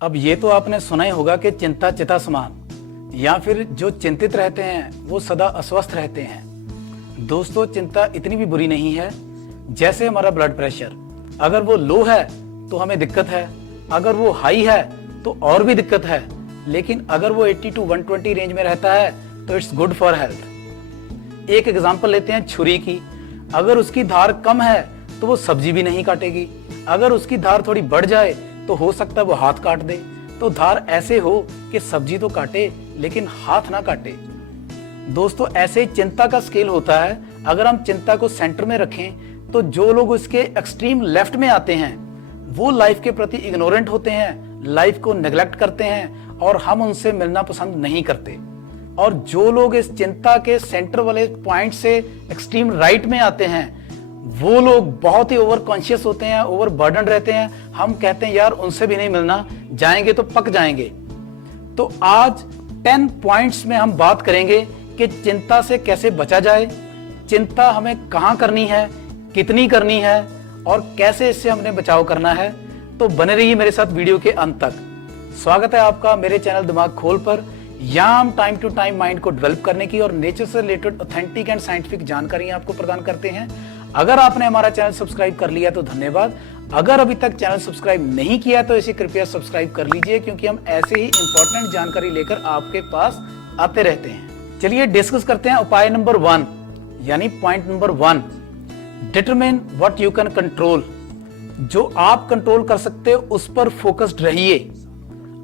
अब ये तो आपने सुना ही होगा कि चिंता चिता समान, या फिर जो चिंतित रहते हैं वो सदा अस्वस्थ रहते हैं। दोस्तों, चिंता इतनी भी बुरी नहीं है। जैसे हमारा ब्लड प्रेशर, अगर वो लो है तो हमें दिक्कत है, अगर वो हाई है तो और भी दिक्कत है, लेकिन अगर वो 80 to 120 रेंज में रहता है तो इट्स गुड फॉर हेल्थ। एक एग्जांपल लेते हैं छुरी की। अगर उसकी धार कम है तो वो सब्जी भी नहीं काटेगी, अगर उसकी धार थोड़ी बढ़ जाए तो हो सकता है वो हाथ काट दे। तो धार ऐसे हो कि सब्जी तो काटे लेकिन हाथ ना काटे। दोस्तों, ऐसे चिंता का स्केल होता है। अगर हम चिंता को सेंटर में रखें तो जो लोग इसके एक्सट्रीम लेफ्ट में आते हैं वो लाइफ के प्रति इग्नोरेंट होते हैं, लाइफ को नेग्लेक्ट करते हैं और हम उनसे मिलना पसंद नहीं करते। और जो लोग इस चिंता के सेंटर वाले पॉइंट से एक्सट्रीम राइट में आते हैं वो लोग बहुत ही ओवर कॉन्शियस होते हैं, ओवर बर्डन रहते हैं। हम कहते हैं यार उनसे भी नहीं मिलना, जाएंगे तो पक जाएंगे। तो आज 10 पॉइंट्स में हम बात करेंगे कि चिंता से कैसे बचा जाए, चिंता हमें कहां करनी है, कितनी करनी है और कैसे इससे हमने बचाव करना है। तो बने रहिए मेरे साथ वीडियो के अंत तक। स्वागत है आपका मेरे चैनल दिमाग खोल पर। यहाँ हम टाइम टू टाइम माइंड को डेवलप करने की और नेचर से रिलेटेड ऑथेंटिक एंड साइंटिफिक जानकारी आपको प्रदान करते हैं। अगर आपने हमारा चैनल सब्सक्राइब कर लिया तो धन्यवाद। अगर अभी तक चैनल सब्सक्राइब नहीं किया तो इसे कृपया सब्सक्राइब कर लीजिए, क्योंकि हम ऐसे ही इंपॉर्टेंट जानकारी लेकर आपके पास आते रहते हैं। चलिए डिस्कस करते हैं उपाय नंबर 1, यानी point number 1, determine what you can control. जो आप कंट्रोल कर सकते हो उस पर फोकस्ड रहिए।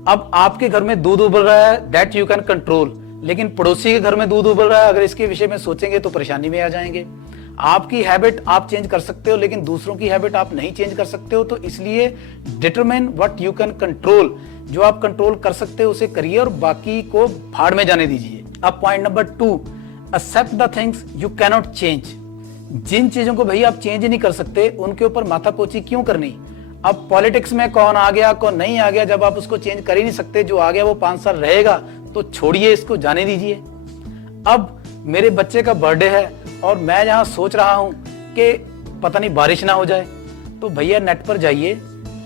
अब आपके घर में दूध उबल रहा है, दैट यू कैन कंट्रोल, लेकिन पड़ोसी के घर में दूध उबल रहा है, अगर इसके विषय में सोचेंगे तो परेशानी में आ जाएंगे। आपकी हैबिट आप चेंज कर सकते हो, लेकिन दूसरों की हैबिट आप नहीं चेंज कर सकते हो। तो इसलिए determine what you can control, जो आप कंट्रोल कर सकते हो उसे करिए और बाकी को भाड़ में जाने दीजिए। अब point number 2, accept the things you can not change. जिन चीजों को भैया आप चेंज नहीं कर सकते उनके ऊपर माथापोची क्यों करनी। अब पॉलिटिक्स में कौन आ गया कौन नहीं आ गया, जब आप उसको चेंज कर ही नहीं सकते, जो आ गया वो 5 साल रहेगा, तो छोड़िए, इसको जाने दीजिए। अब मेरे बच्चे का बर्थडे है और मैं जहां सोच रहा हूं कि पता नहीं बारिश ना हो जाए, तो भैया नेट पर जाइए,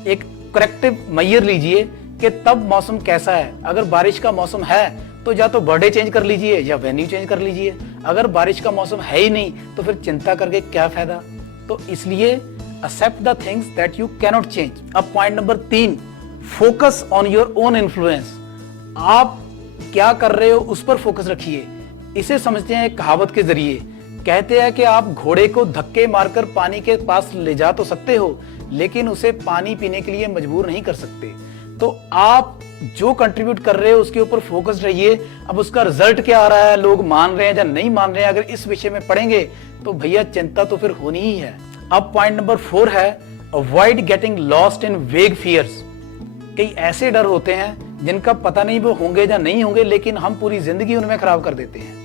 एक करेक्टिव मेजर लीजिए कि तब मौसम कैसा है। अगर बारिश का मौसम है तो या तो बर्थडे चेंज कर लीजिए या वेन्यू चेंज कर लीजिए। अगर बारिश का मौसम है ही नहीं तो फिर चिंता करके क्या फायदा। तो इसलिए accept the things that you can not change. अब point number 3, focus on your own influence. आप क्या कर रहे हो उस पर फोकस रखिए। इसे समझते हैं एक कहावत के जरिए। कहते हैं कि आप घोड़े को धक्के मारकर पानी के पास ले जा तो सकते हो, लेकिन उसे पानी पीने के लिए मजबूर नहीं कर सकते। तो आप जो कंट्रीब्यूट कर रहे हो उसके ऊपर फोकस रहिए। अब उसका रिजल्ट क्या आ रहा है, लोग मान रहे हैं या नहीं मान रहे हैं, अगर इस विषय में पढ़ेंगे तो भैया चिंता तो फिर होनी ही है। अब पॉइंट नंबर 4 है, अवॉइड गेटिंग लॉस्ट इन वेग फियर्स। कई ऐसे डर होते हैं जिनका पता नहीं वो होंगे या नहीं होंगे, लेकिन हम पूरी जिंदगी उनमें खराब कर देते हैं।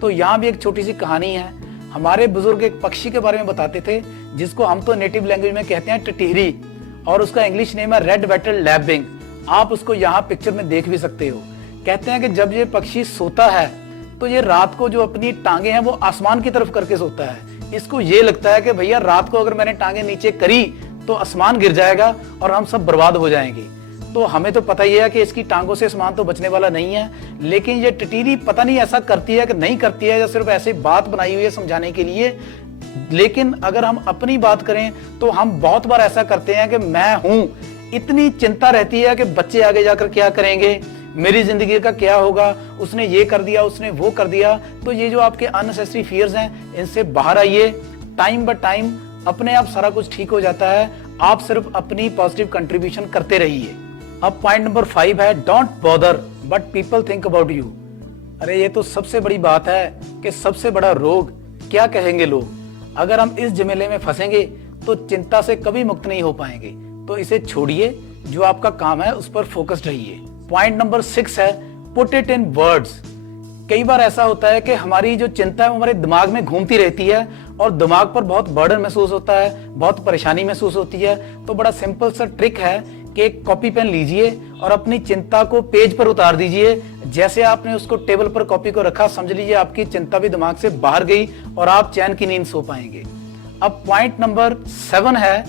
तो यहाँ भी एक छोटी सी कहानी है। हमारे बुजुर्ग एक पक्षी के बारे में बताते थे जिसको हम तो नेटिव लैंग्वेज में कहते हैं टिटहिरी, और उसका इंग्लिश नेम है रेड वेटेड लैपिंग। आप उसको यहाँ पिक्चर में देख भी सकते हो। कहते हैं कि जब ये पक्षी सोता है तो ये रात को जो अपनी टांगे हैं वो आसमान की तरफ करके सोता है। इसको ये लगता है कि भैया रात को अगर मैंने टांगे नीचे करी तो आसमान गिर जाएगा और हम सब बर्बाद हो जाएंगे। तो हमें तो पता ही है कि इसकी टांगों से आसमान तो बचने वाला नहीं है, लेकिन ये टिटहिरी पता नहीं ऐसा करती है कि नहीं करती है, या सिर्फ ऐसे बात बनाई हुई है समझाने के लिए। लेकिन अगर हम अपनी बात करें तो हम बहुत बार ऐसा करते हैं कि मैं हूं, इतनी चिंता रहती है कि बच्चे आगे जाकर क्या करेंगे, मेरी जिंदगी का क्या होगा, उसने ये कर दिया, उसने वो कर दिया। तो ये जो आपके अननेसेसरी फियर्स हैं इनसे बाहर आइए। टाइम बाय टाइम अपने आप सारा कुछ ठीक हो जाता है। आप सिर्फ अपनी पॉजिटिव कंट्रीब्यूशन करते रहिए। अब पॉइंट नंबर 5 है, don't bother but people think about you. अरे ये तो सबसे बड़ी बात है कि सबसे बड़ा रोग क्या कहेंगे लोग। अगर हम इस झमेले में फंसेंगे तो चिंता से कभी मुक्त नहीं हो पाएंगे। तो इसे छोड़िए, जो आपका काम है उस पर फोकस्ड रहिए। पॉइंट नंबर 6 है, पुट इट इन वर्ड्स। कई बार ऐसा होता है कि हमारी जो चिंता है वो हमारे दिमाग में घूमती रहती है और दिमाग पर बहुत बर्डन महसूस होता है, बहुत परेशानी महसूस होती है। तो बड़ा सिंपल सा ट्रिक है कि एक कॉपी पेन लीजिए और अपनी चिंता को पेज पर उतार दीजिए। जैसे आपने उसको टेबल पर कॉपी को रखा, समझ लीजिए आपकी चिंता भी दिमाग से बाहर गई और आप चैन की नींद सो पाएंगे। अब पॉइंट नंबर 7 है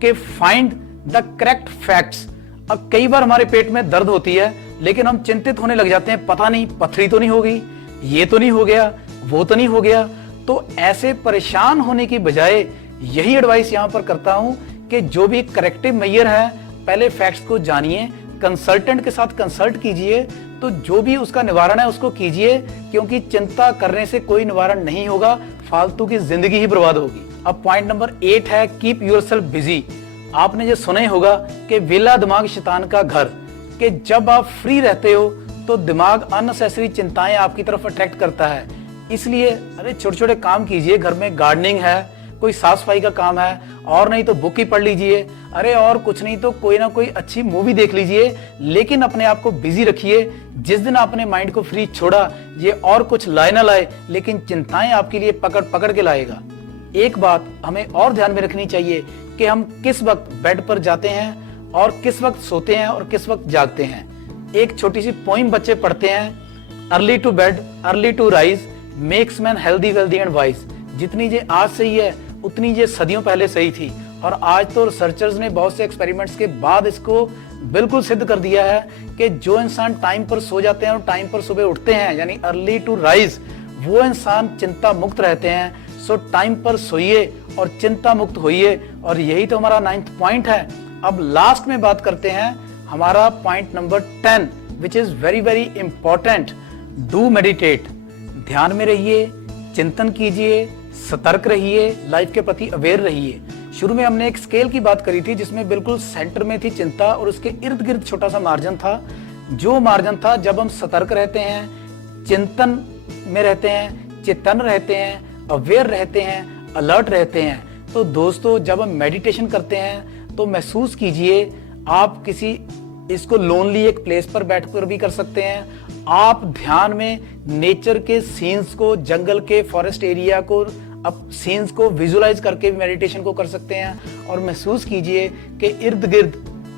कि फाइंड द करेक्ट फैक्ट्स। अब कई बार हमारे पेट में दर्द होती है, लेकिन हम चिंतित होने लग जाते हैं, पता नहीं पथरी तो नहीं हो गई, ये तो नहीं हो गया, वो तो नहीं हो गया। तो ऐसे परेशान होने की बजाय यही एडवाइस यहां पर करता हूं कि जो भी करेक्टिव मेजर है, पहले फैक्ट्स को जानिए, कंसल्टेंट के साथ कंसल्ट कीजिए, तो जो भी उसका निवारण है उसको कीजिए, क्योंकि चिंता करने से कोई निवारण नहीं होगा, फालतू की जिंदगी ही बर्बाद होगी। अब पॉइंट नंबर 8 है कीप योरसेल्फ बिजी। आपने जो सुना ही होगा कि वेला दिमाग शैतान का घर, कि जब आप फ्री रहते हो तो दिमाग अननेसेसरी चिंताएं आपकी तरफ अट्रैक्ट करता है। इसलिए अरे छोटे छोटे काम कीजिए, घर में गार्डनिंग है, कोई साफ सफाई का काम है, और नहीं तो बुक ही पढ़ लीजिए, अरे और कुछ नहीं तो कोई ना कोई अच्छी मूवी देख लीजिए, लेकिन अपने आप को बिजी रखिए। जिस दिन आपने माइंड को फ्री छोड़ा, ये और कुछ लाए ना लाए, लेकिन चिंताएं आपके लिए पकड़ पकड़ के लाएगा। एक बात हमें और ध्यान में रखनी चाहिए कि हम किस वक्त बेड पर जाते हैं और किस वक्त सोते हैं और किस वक्त जागते हैं। एक छोटी सी पोइम बच्चे पढ़ते हैं, early to bed early to rise makes man healthy wealthy and wise. जितनी ये आज सही है उतनी ये सदियों पहले सही थी, और आज तो रिसर्चर्स ने बहुत से एक्सपेरिमेंट्स के बाद इसको बिल्कुल सिद्ध कर दिया है कि जो इंसान टाइम पर सो जाते हैं और टाइम पर सुबह उठते हैं, यानी अर्ली टू राइज, वो इंसान चिंता मुक्त रहते हैं। सो टाइम पर सोइए और चिंता मुक्त होइए, और यही तो हमारा 9th पॉइंट है। अब लास्ट में बात करते हैं हमारा point number 10, which is very very important, do meditate. ध्यान में रहिए, चिंतन कीजिए, सतर्क रहिए, लाइफ के प्रति अवेयर रहिए। शुरू में हमने एक स्केल की बात करी थी जिसमें बिल्कुल सेंटर में थी चिंता, और उसके इर्द गिर्द छोटा सा मार्जिन था। जो मार्जिन था, जब हम सतर्क रहते हैं, चिंतन में रहते हैं, चेतन रहते हैं, अवेयर रहते हैं, अलर्ट रहते हैं, तो दोस्तों जब हम मेडिटेशन करते हैं तो महसूस कीजिए आप किसी इसको लोनली एक प्लेस पर बैठकर भी कर सकते हैं। आप ध्यान में नेचर के सीन्स को, जंगल के फॉरेस्ट एरिया को, अब सीन्स को विजुलाइज करके भी मेडिटेशन को कर सकते हैं, और महसूस कीजिए कि इर्द गिर्द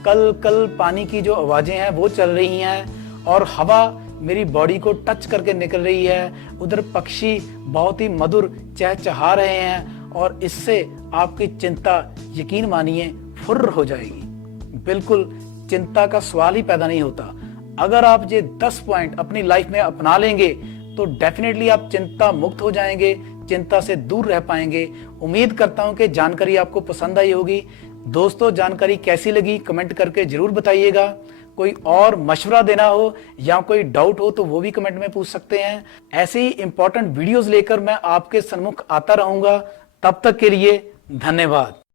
कल कल पानी की जो आवाजें हैं वो चल रही हैं, और हवा मेरी बॉडी को टच करके निकल रही है, उधर पक्षी बहुत ही मधुर चहचहा रहे हैं, और इससे आपकी चिंता यकीन मानिए फुर्र हो जाएगी। बिल्कुल चिंता का सवाल ही पैदा नहीं होता। अगर आप ये 10 पॉइंट अपनी लाइफ में अपना लेंगे तो डेफिनेटली आप चिंता मुक्त हो जाएंगे, चिंता से दूर रह पाएंगे। उम्मीद करता हूं कि जानकारी आपको पसंद आई होगी। दोस्तों जानकारी कैसी लगी कमेंट करके जरूर बताइएगा। कोई और मशवरा देना हो या कोई डाउट हो तो वो भी कमेंट में पूछ सकते हैं। ऐसे ही इंपॉर्टेंट वीडियोस लेकर मैं आपके सन्मुख आता रहूंगा। तब तक के लिए धन्यवाद।